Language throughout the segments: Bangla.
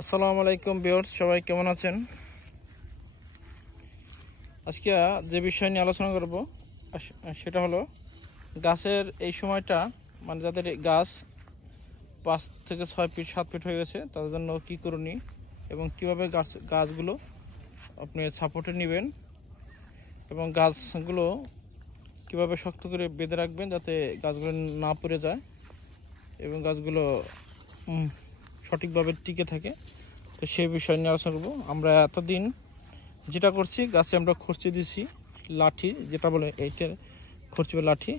আসসালামু আলাইকুম ভিউয়ার্স, সবাই কেমন আছেন? আজকে যে বিষয় নিয়ে আলোচনা করব সেটা হলো গাছের এই সময়টা, মানে যাদের গাছ 5 থেকে 6 ফিট 7 ফিট হয়ে গেছে তাদের জন্য কী করণীয় এবং কীভাবে গাছগুলো আপনি সাপোর্টে নেবেন এবং গাছগুলো কীভাবে শক্ত করে বেঁধে রাখবেন যাতে গাছগুলো না পড়ে যায় এবং গাছগুলো সঠিকভাবে টিকে থাকে। তো সেই বিষয় নিয়ে আলোচনা করবো। আমরা এতদিন যেটা করছি, গাছে আমরা খরচি দিছি লাঠি, যেটা বলে এইটার খরচি বা লাঠি।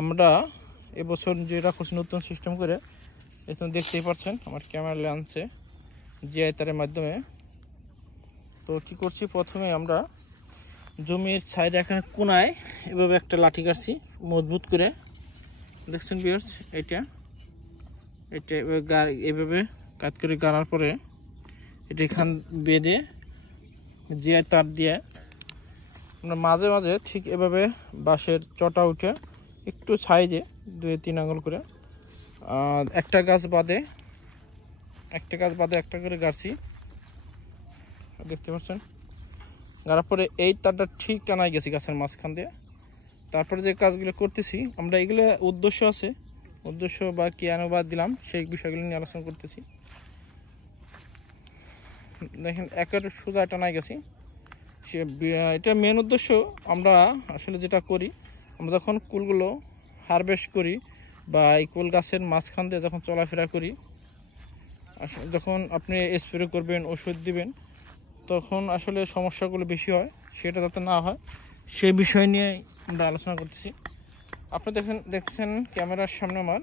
আমরা এবছর যেটা করছি নতুন সিস্টেম করে, এখানে দেখতেই পাচ্ছেন আমার ক্যামেরা লেন্সে জিআই তারের মাধ্যমে। তো কি করছি, প্রথমে আমরা জমির সাইডে এখানে কোনায় এভাবে একটা লাঠি কাটছি মজবুত করে, দেখছেন ভিউয়ার্স। এটা এইভাবে কাট করে গাড়ার পরে এটা এখান বেঁধে জিআই তার দিয়ে আমরা মাঝে মাঝে ঠিক এভাবে বাঁশের চটা উঠে একটু সাইজে 2-3 আঙুল করে একটা গাছ বাদে একটা করে গাছি, দেখতে পাচ্ছেন। গাড়ার পরে এই তারটা ঠিক টানাই গেছি গাছের মাঝখান দিয়ে। তারপরে যে কাজগুলো করতেছি আমরা, এগুলো উদ্দেশ্য বা কি অনুবাদ দিলাম সেই বিষয়গুলো নিয়ে আলোচনা করতেছি। দেখেন একের সোজা টানাই গেছি। এটা মেন উদ্দেশ্য। আমরা আসলে যেটা করি, আমরা যখন কুলগুলো হারভেস্ট করি বা এই কুল গাছের মাঝখান দিয়ে যখন চলাফেরা করি, যখন আপনি স্প্রে করবেন, ওষুধ দিবেন, তখন আসলে সমস্যাগুলো বেশি হয়, সেটা যাতে না হয় সেই বিষয় নিয়ে আমরা আলোচনা করতেছি। আপনি দেখছেন ক্যামেরার সামনে আমার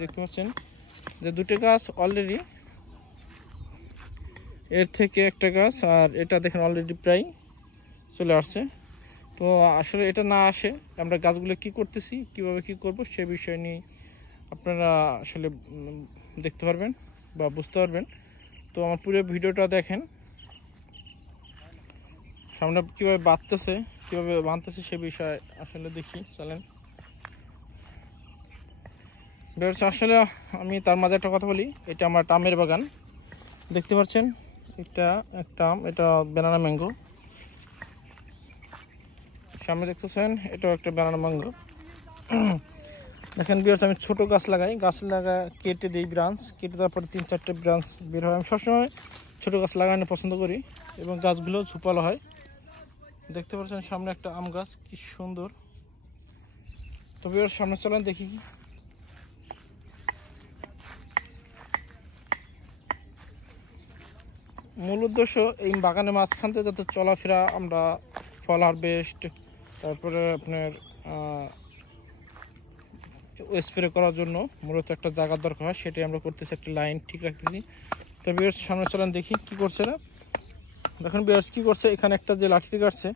দেখতে পাচ্ছেন যে দুটো গাছ অলরেডি, এর থেকে একটা গাছ আর এটা দেখেন অলরেডি প্রায় চলে আসছে। তো আসলে এটা না আসে আমরা গাছগুলো কি করতেছি, কিভাবে কি করব সে বিষয় নিয়ে আপনারা আসলে দেখতে পারবেন বা বুঝতে পারবেন। তো আমার পুরো ভিডিওটা দেখেন, সামনে কীভাবে বাঁধতেছে সে বিষয়ে আসলে দেখি, চলেন। আসলে আমি তার মাঝে একটা কথা বলি, এটা আমার আমের বাগান, দেখতে পাচ্ছেন। এটা একটা আম, এটা ব্যানানা ম্যাঙ্গো, সামনে দেখতেছেন এটাও একটা ব্যানানা ম্যাঙ্গো। দেখেন ভিউয়ার্স, আমি ছোট গাছ লাগাই, কেটে দিই ব্রাঞ্চ, কেটে তারপরে 3-4টে ব্রাঞ্চ বের হয়। আমি সবসময় ছোট গাছ লাগানো পছন্দ করি এবং গাছগুলো ঝুপালো হয়। দেখতে পাচ্ছেন সামনে একটা আম গাছ, কি সুন্দর। তো ভিউয়ার্স সামনে চলেন দেখি। মূল উদ্দেশ্য এই বাগানের মাঝখান থেকে যাতে চলাফেরা, আমরা ফল হারভেস্ট, তারপরে আপনার স্প্রে করার জন্য মূলত একটা জায়গার দরকার হয়, সেটাই আমরা করতেছি, একটা লাইন ঠিক রাখতেছি। তো ভিউয়ার্স সামনে চলেন দেখি কি করছে না। দেখুন ভিউয়ার্স কি করছে, এখানে একটা যে লাঠিটি কাটছে,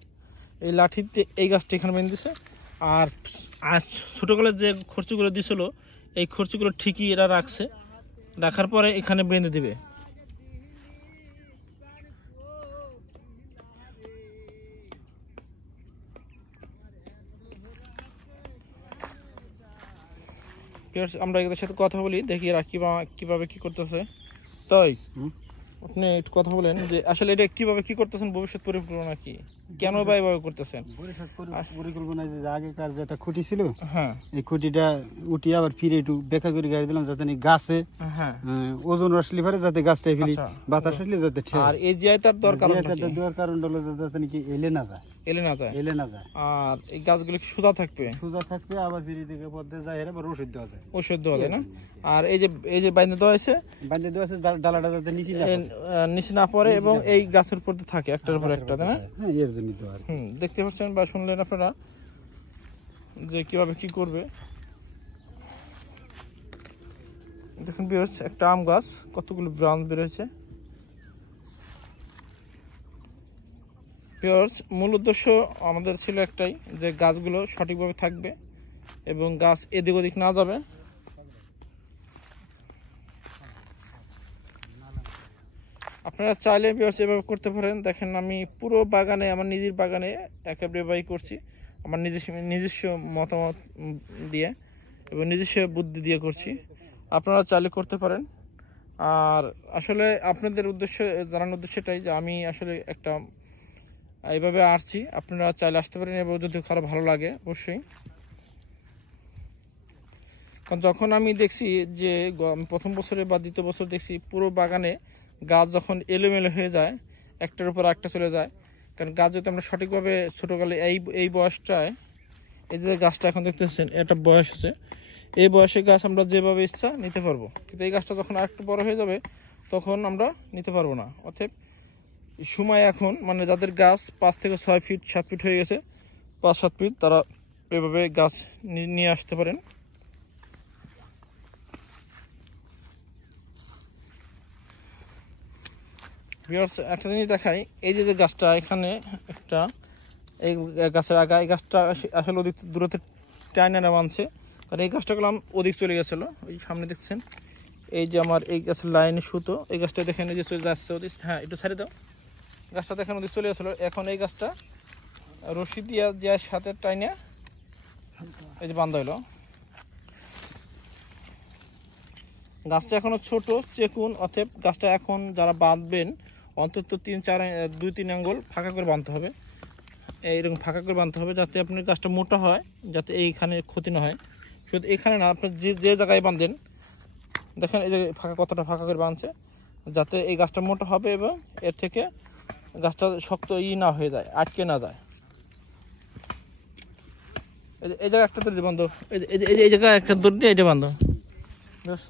এই লাঠিতে এই গাছটা এখানে বেঁধে দিছে। আর ছোটোবেলায় যে খরচগুলো দিছিল, এই খরচগুলো ঠিকই এরা রাখার পরে এখানে বেঁধে দিবে। আমরা এদের সাথে কথা বলি, দেখি এরা কিভাবে কি করতেছে। তাই আপনি একটু কথা বলেন যে আসলে এটা কিভাবে কি করতেছেন, ভবিষ্যৎ পরিকল্পনা কি, কেন বা এভাবে করতেছেন? পরিকল্পনা যে আগেকার যেটা খুঁটি ছিল, হ্যাঁ, এই খুঁটিটা উঠিয়ে আবার ফিরে একটু বেঁকা করে গাড়ি দিলাম, যাতে গাছে ওজন আসলে পারে, যাতে গাছটা ফিরি বাতাস আসলে যাতে। আর এই জিআইটার দরকার দেওয়ার কারণ হলো যাতে নাকি এলে না যায়। আর এই গাছগুলো কি সোজা থাকবে, আবার ফিরে দিকে পথে যায়, আবার ওষুধ দেওয়া যায়, না? আর এই যে বাইন্দে দেওয়া আছে ডালাটা যাতে নিচে না পড়ে এবং এই গাছের উপর থাকে একটার উপর একটা, তাই না? এর জন্য তো আর দেখতে পাচ্ছেন বা শুনলেন আপনারা যে কিভাবে কি করবে। দেখুন ভিউয়ার্স, একটা আম গাছ কতগুলো ব্রাঞ্চ বেরোছে। ভিউয়ার্স মূল উদ্দেশ্য আমাদের ছিল একটাই, যে গাছগুলো সঠিকভাবে থাকবে এবং গাছ এদিক ওদিক না যাবে। আপনারা চাইলে ভিউয়ার্স এভাবে করতে পারেন। দেখেন আমি পুরো বাগানে, আমার নিজের বাগানে একেবারে করছি আমার নিজস্ব মতামত দিয়ে এবং নিজস্ব বুদ্ধি দিয়ে করছি। আপনারা চাইলে করতে পারেন। আর আসলে আপনাদের উদ্দেশ্য জানানোর উদ্দেশ্য এটাই যে আমি আসলে একটা এইভাবে আসছি, আপনারা চাইলে আসতে পারেন এবং যদি কারো ভালো লাগে অবশ্যই। কারণ যখন আমি দেখছি যে প্রথম বছরে বা দ্বিতীয় বছর দেখছি পুরো বাগানে গাছ যখন এলোমেলো হয়ে যায়, একটার উপর একটা চলে যায়, কারণ গাছ যদি আমরা সঠিকভাবে ছোটোকালে এই বয়সটায়, এই যে গাছটা এখন দেখতেছেন এটা বয়স আছে, এই বয়সে গাছ আমরা যেভাবে ইচ্ছা নিতে পারবো, কিন্তু এই গাছটা যখন আরেকটু বড় হয়ে যাবে তখন আমরা নিতে পারবো না। অতএব সময় এখন মানে যাদের গাছ 5 থেকে 6 ফিট 7 ফিট হয়ে গেছে, 5-7 ফিট, তারা এভাবে গাছ নিয়ে আসতে পারেন। একটা জিনিস দেখাই, এই যে গাছটা এখানে একটা, এই গাছের আগা, এই গাছটা আসলে অধিক দূরত্বে টাইনা বানছে, কারণ এই গাছটা গেলাম অধিক চলে গেছিল। ওই সামনে দেখছেন এই যে আমার এই গাছের লাইনে সুতো, এই গাছটা দেখেন এই যে চলে যাচ্ছে ওদিক, হ্যাঁ একটু ছেড়ে দাও, গাছটা দেখেন ওদিক চলে গেছিলো। এখন এই গাছটা রশি দিয়া দেওয়ার সাথে টাইনা এই যে বান্ধা হলো। গাছটা এখনো ছোট চেকুন, অতএব গাছটা এখন যারা বাঁধবেন অন্তত 2-3 আঙ্গুল ফাঁকা করে বাঁধতে হবে, এইরকম ফাঁকা করে বাঁধতে হবে যাতে আপনার গাছটা মোটা হয়, যাতে এইখানে ক্ষতি না হয়। শুধু এখানে না, আপনার যে জায়গায় বাঁধেন দেখেন এই যে কতটা ফাঁকা করে বাঁধছে, যাতে এই গাছটা মোটা হবে এবং এর থেকে গাছটা শক্ত না হয়ে যায়, আটকে না যায়। এই জায়গায় একটা দড়ি বাঁধো, এই জায়গায় একটা দড়ি দিয়ে এটা বাঁধো।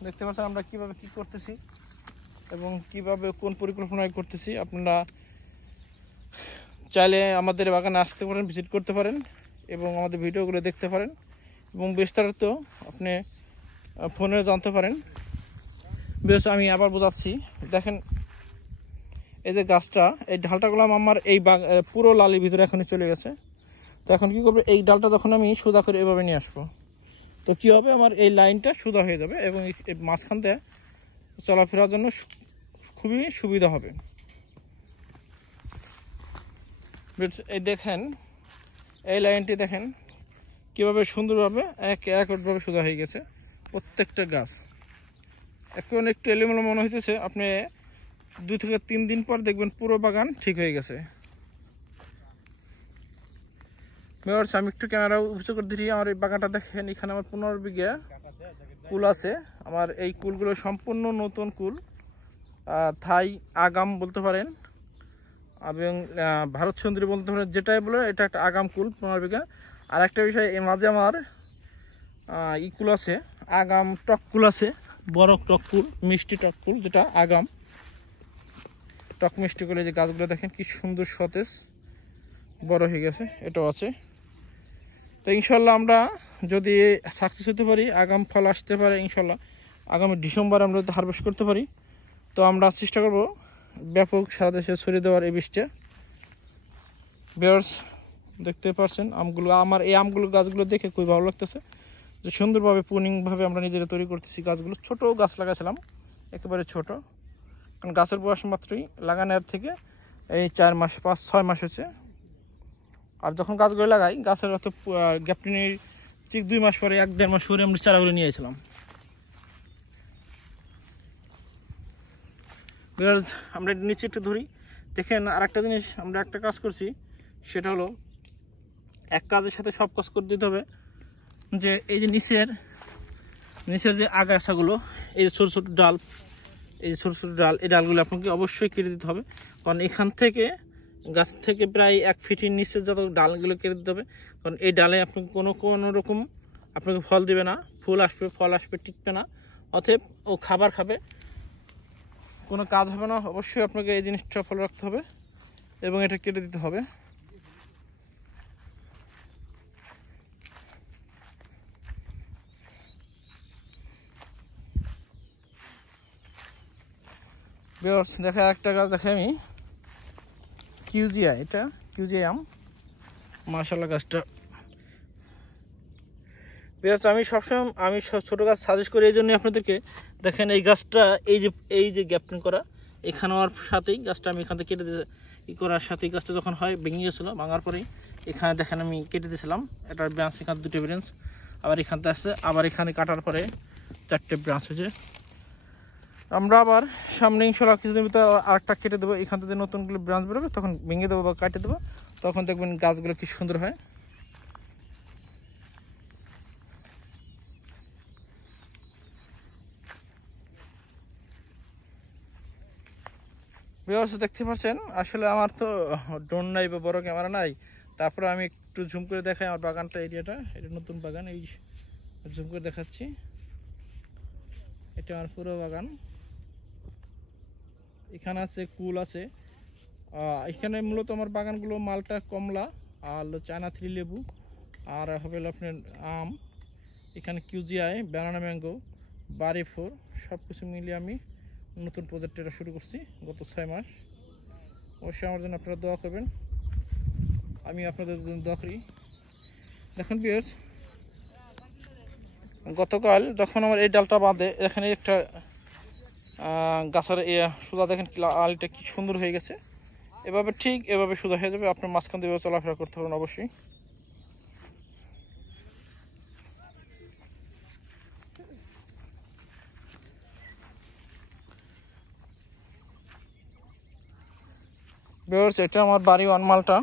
দেখতে পাচ্ছেন আমরা কিভাবে কি করতেছি এবং কিভাবে কোন পরিকল্পনায় করতেছি। আপনারা চাইলে আমাদের বাগানে আসতে পারেন, ভিজিট করতে পারেন এবং আমাদের ভিডিওগুলো দেখতে পারেন এবং বিস্তারিত আপনি ফোনে জানতে পারেন। বেশ আমি আবার বোঝাচ্ছি, দেখেন এই যে গাছটা, এই ঢালটা গুলাম আমার এই পুরো লালির ভিতরে এখনই চলে গেছে। তো এখন কি করবো, এই ডালটা যখন আমি সোজা করে এভাবে নিয়ে আসবো, তো কি হবে, আমার এই লাইনটা সোজা হয়ে যাবে এবং এই মাঝখান দিয়ে চলাফেরার জন্য খুবই সুবিধা হবে। এই দেখেন এই লাইনটি দেখেন কিভাবে সুন্দরভাবে একভাবে সোজা হয়ে গেছে প্রত্যেকটা গাছ। এখন একটু এলোমেলো মনে হইতেছে, আপনি 2 থেকে 3 দিন পর দেখবেন পুরো বাগান ঠিক হয়ে গেছে। আমি একটু ক্যামেরা উঁচু করে দিই, আমার এই বাগানটা দেখেন, এখানে আমার 15 বিঘা কুল আছে। আমার এই কুলগুলো সম্পূর্ণ নতুন কুল, থাই আগাম বলতে পারেন এবং ভারত সুন্দরী বলতে পারেন, যেটাই বলে এটা একটা আগাম কুল 15 বিঘা। আর একটা বিষয়, এর মাঝে আমার কুল আছে, আগাম টক কুল আছে, বড় টক কুল, মিষ্টি টক কুল, যেটা আগাম টক মিষ্টি করে। যে গাছগুলো দেখেন কি সুন্দর সতেজ বড় হয়ে গেছে, এটাও আছে। তো ইনশাল্লাহ আমরা যদি সাকসেস হতে পারি, আগাম ফল আসতে পারে ইনশাল্লাহ, আগামী ডিসেম্বরে আমরা যদি হারভেস্ট করতে পারি, তো আমরা চেষ্টা করব ব্যাপক সারা দেশে ছড়িয়ে দেওয়ার এই বীজটা। ভিউয়ার্স দেখতে পাচ্ছেন আমগুলো, আমার এই আমগুলো গাছগুলো দেখে খুবই ভালো লাগতেছে, যে সুন্দরভাবে পুনিংভাবে আমরা নিজেরা তৈরি করতেছি। গাছগুলো ছোট গাছ লাগাইছিলাম, একেবারে ছোট, কারণ গাছের বয়স মাত্রই লাগানোর থেকে এই 4 মাস 5-6 মাস হচ্ছে। আর যখন গাছগুলো লাগাই, গাছের অত গ্যাপটিনির ঠিক 2 মাস পরে 1-1.5 মাস পরে আমরা চারাগুলো নিয়ে এসেছিলাম। আমরা নিচে একটু ধরি, দেখেন আর একটা জিনিস, আমরা একটা কাজ করছি, সেটা হলো এক কাজের সাথে সব কাজ করে দিতে হবে। যে এই যে নিচের যে আগাছাগুলো, এই যে ছোটো ছোটো ডাল, এই যে ছোটো ছোটো ডাল, এই ডালগুলো আপনাকে অবশ্যই কেটে দিতে হবে, কারণ এখান থেকে গাছ থেকে প্রায় 1 ফিটের নিচে যত ডালগুলো কেটে দিতে হবে, কারণ এই ডালে আপনাকে কোনো রকম আপনাকে ফল দেবে না, ফল আসবে টিকবে না, অতএব ও খাবার খাবে, কোনো কাজ হবে না। অবশ্যই আপনাকে এই জিনিসটা ফলো রাখতে হবে এবং এটা কেটে দিতে হবে। দেখা একটা গাছ দেখে আমি, কিউজিয়া, এটা কিউজিয়া আম, মাশাআল্লাহ গাছটা। আমি সবসময় ছোট গাছ সাজেস্ট করি এই জন্য আপনাদেরকে। দেখেন এই গাছটা, এই যে গ্যাপটিং করা, এখানে হওয়ার সাথেই গাছটা আমি এখান থেকে কেটে করার সাথেই গাছটা যখন হয় ভেঙে গেছিলো, ভাঙার পরেই এখানে দেখেন আমি কেটে দিয়েছিলাম। এটার ব্রাঞ্চ এখানে 2টি ব্রাঞ্চ, আবার এখানতে আসছে, আবার এখানে কাটার পরে 4টে ব্রাঞ্চ হয়েছে। আমরা আবার সামনে ইনশাল্লাহ কিছুদিন ভিতরে আরেকটা কেটে দেবো, এখান থেকে নতুনগুলো ব্রাঞ্চ বেরোবে, তখন ভেঙে দেবো বা কাটে দেবো, তখন দেখবেন গাছগুলো কি সুন্দর হয়। ব্যবস্থা দেখতে পাচ্ছেন, আসলে আমার তো ড্রোন নাই বা বড় ক্যামেরা নাই, তারপরে আমি একটু জুম করে দেখাই আমার বাগানটা, এরিয়াটা, এটা নতুন বাগান, এই জুম করে দেখাচ্ছি, এটা আমার পুরো বাগান। এখানে আছে কুল আছে, এখানে মূলত আমার বাগানগুলো মালটা, কমলা, আর চায়না 3 লেবু, আর হবে আপনার আম, এখানে কিউজিআই, ব্যানানা ম্যাঙ্গো, বারি 4, সব কিছু মিলিয়ে আমি নতুন প্রজেক্ট এটা শুরু করছি গত 6 মাস। অবশ্যই আমার জন্য আপনারা দোয়া করবেন, আমি আপনাদের জন্য দোয়া করি। দেখুন ভিউয়ার্স, গতকাল যখন আমার এই ডালটা বাঁধে, এখানে একটা গাছের সোজা দেখেন আলটা কি সুন্দর হয়ে গেছে, এভাবে ঠিক এভাবে সোজা হয়ে যাবে, আপনার মাঝখান দিয়ে চলাফেরা করতে পারবেন অবশ্যই। ভিউয়ার্স, এটা আমার বাড়ি 1 মালটা,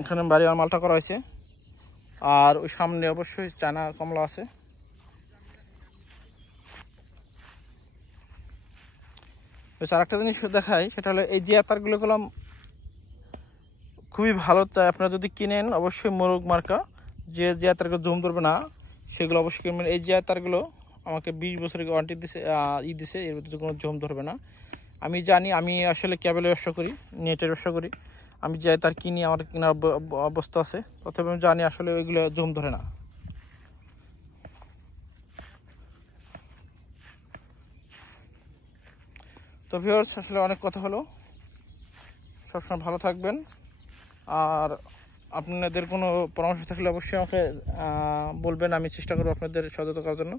এখানে বাড়ি 1 মালটা করা হয়েছে, আর ওই সামনে অবশ্যই চায়না কমলা আছে। আর একটা জিনিস দেখাই, সেটা হলো এই জিয়া তারগুলো কলম খুবই ভালো, তাই আপনারা যদি কিনেন অবশ্যই মোরগ মার্কা, যে জিয়া তারগুলো জম ধরবে না সেগুলো অবশ্যই কিনবেন। এই জিয়া তারগুলো আমাকে 20 বছরের ওয়ারেন্টি দিছে, দিছে, এর ভিতরে কোনো জম ধরবে না। আমি জানি, আমি আসলে কেবলের ব্যবসা করি, নেটের ব্যবসা করি, আমি জিয়া তার কিনি, আমার কেনার অবস্থা আছে, তথাপি আমি জানি আসলে ওইগুলো জম ধরে না। তো ভিউয়ার্স, আসলে অনেক কথা হলো, সবসময় ভালো থাকবেন, আর আপনাদের কোনো পরামর্শ থাকলে অবশ্যই আমাকে বলবেন, আমি চেষ্টা করবো আপনাদের সহায়তা করার জন্য।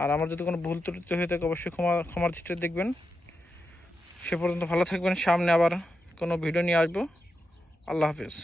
আর আমার যদি কোনো ভুল ত্রুটি হয়ে থাকে অবশ্যই ক্ষমার দৃষ্টিতে দেখবেন। সে পর্যন্ত ভালো থাকবেন, সামনে আবার কোনো ভিডিও নিয়ে আসবো। আল্লাহ হাফেজ।